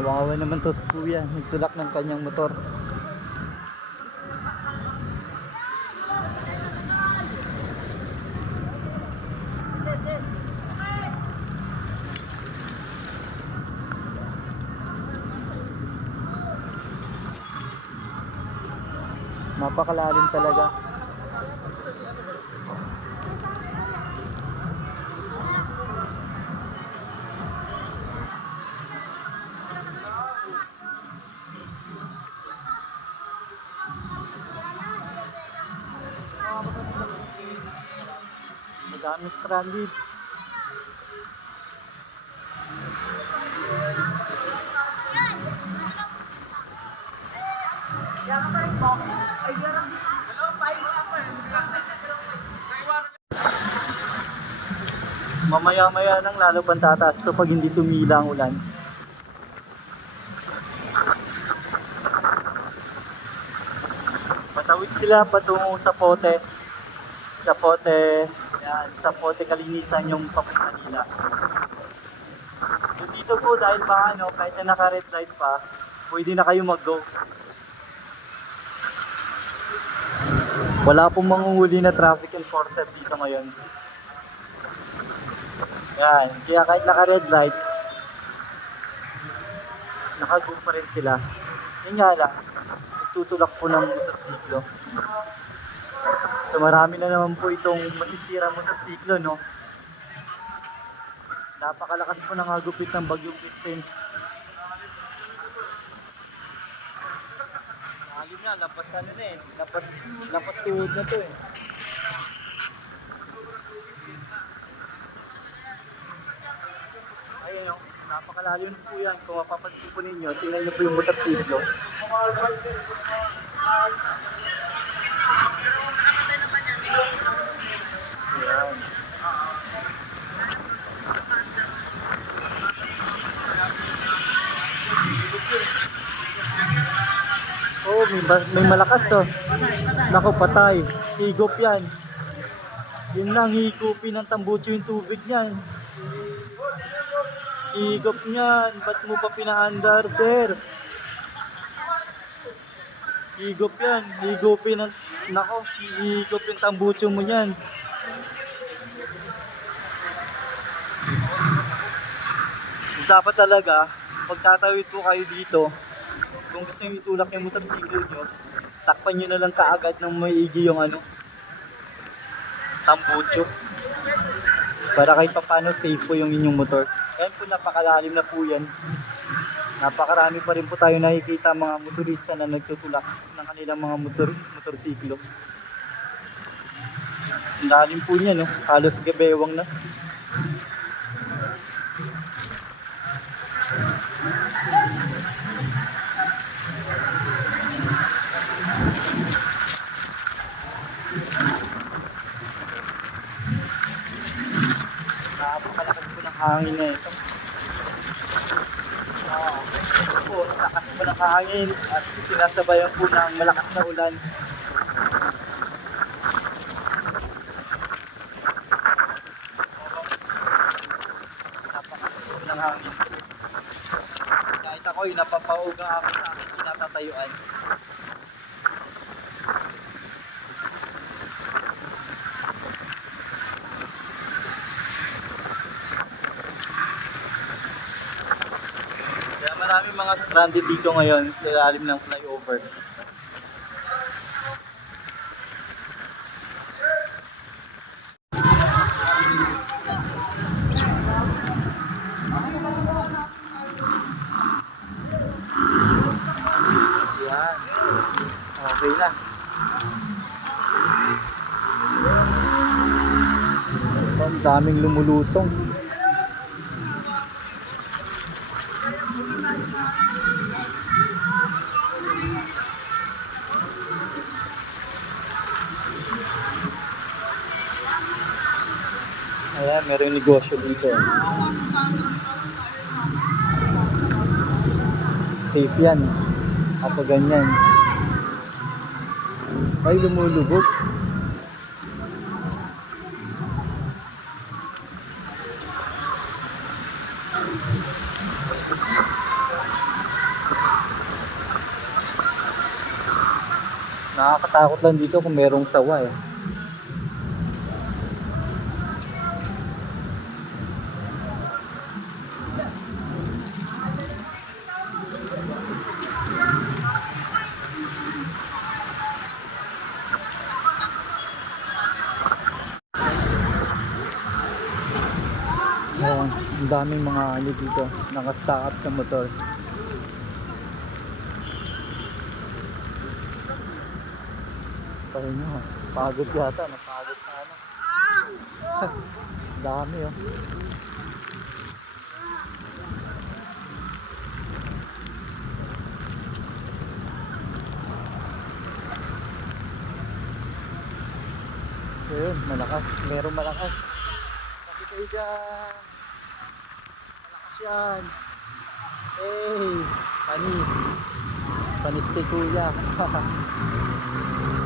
Kawawa naman to si kuya. Nagtulak ng kanyang motor. Napakalalim talaga. Madami stranded. Mamaya-maya lang lalo pang tataas to pag hindi tumila ang ulan. Patawid sila patungo sa pote. Sa pote, yan, sa pote kalinisan yung papunta nila. So dito po dahil ba ano, kahit na naka red light pa, pwede na kayo mag-go. Wala pong manguhuli na traffic enforcer dito ngayon. Yan, kaya kahit naka red light, naka-go pa rin sila. Yun nga lang, nagtutulak po ng motorsiklo. So marami na naman po itong masisira motorsiklo, no? Napakalakas po ng hagupit ng bagyong Christine. Lalim na, lapas ano na eh. Lapas, lapas tuhod na to eh. Ayun o, napakalalim po yan. Kung mapapansin po ninyo, tingnan nyo po yung motorsiklo. Ayan. Oh, may, may malakas oh. Nako, patay. Higop yan. Yun lang, higupin ng tambucho yung tubig niyan. Higop niyan. Ba't mo pa pinaandar, sir? Higop yan. Higupin ng... Nako, higop yung tambucho mo niyan. Dapat talaga, pagtatawid po kayo dito, kung gusto nyo itulak yung motorsiklo nyo, takpan nyo na lang kaagad ng maigi yung ano, tambucho. Para kahit papano safe po yung inyong motor. Ayan po, napakalalim na po yan. Napakarami pa rin po tayo nakikita mga motorista na nagtutulak ng kanilang mga motor, motorsiklo. Ang lalim po niya, no? Halos gabewang na. Napakalakas po ng hangin na ito. Ah, ito po, lakas po ng hangin at sinasabayan po ng malakas na ulan. Napakalakas po ng hangin. Kahit ako'y napapauga ako sa aking kinatatayuan. Kaya maraming mga stranded dito ngayon sa ilalim ng flyover. Okay na. Ang daming lumulusong. Ayan, merong negosyo dito. Safe yan. Kapag ganyan. Ay, lumulubog. Nakakatakot lang dito kung merong sawa eh. Ayan, ang daming mga ano dito, naka-stack up na motor. Pahin nyo, pagod yata, napagod sa ano. Dami oh. So yun, malakas. Merong malakas. Kasi kayo dyan. Yan. Hey, panis. Panis kay kuya.